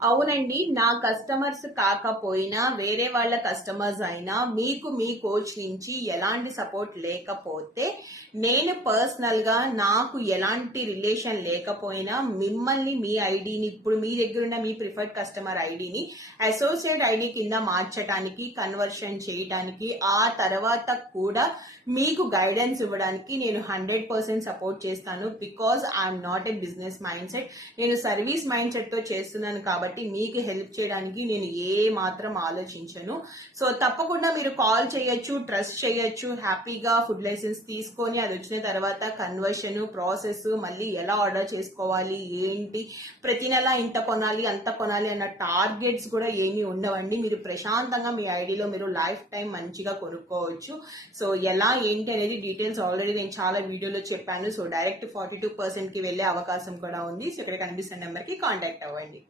అవునండి. నా కస్టమర్స్ కాకపోయినా, వేరే వాళ్ళ కస్టమర్స్ అయినా మీకు మీ కోచ్ నుంచి ఎలాంటి సపోర్ట్ లేకపోతే, నేను పర్సనల్‌గా నాకు ఎలాంటి రిలేషన్ లేకపోయినా మిమ్మల్ని మీ ఐడీని ఇప్పుడు మీ దగ్గరున్న మీ ప్రిఫర్డ్ కస్టమర్ ఐడీని అసోసియేట్ ఐడీ కింద మార్చటానికి, కన్వర్షన్ చేయటానికి, ఆ తర్వాత కూడా మీకు గైడెన్స్ ఇవ్వడానికి నేను 100% సపోర్ట్ చేస్తాను. Because I'm not a business mind set. నేను సర్వీస్ మైండ్ సెట్ తో చేస్తున్నాను కాబట్టి మీకు హెల్ప్ చేయడానికి నేను ఏ మాత్రం ఆలోచించను. సో తప్పకుండా మీరు కాల్ చేయొచ్చు, ట్రస్ట్ చేయొచ్చు, హ్యాపీగా ఫుడ్ లైసెన్స్ తీసుకొని అది వచ్చిన తర్వాత కన్వర్షన్ ప్రాసెస్, మళ్ళీ ఎలా ఆర్డర్ చేసుకోవాలి, ఏంటి, ప్రతి నెల ఇంత కొనాలి అంత కొనాలి అన్న టార్గెట్స్ కూడా ఏమీ ఉండవండి. మీరు ప్రశాంతంగా మీ ఐడిలో మీరు లైఫ్ టైం మంచిగా కొనుక్కోవచ్చు. సో ఎలా ఏంటి అనేది డీటెయిల్స్ ఆల్రెడీ నేను చాలా వీడియోలో చెప్పాను. సో డైరెక్ట్ 42% కి వెళ్లే అవకాశం కూడా ఉంది. సో ఇక్కడ కనిపిస్తున్న నెంబర్ కి కాంటాక్ట్ అవ్వండి.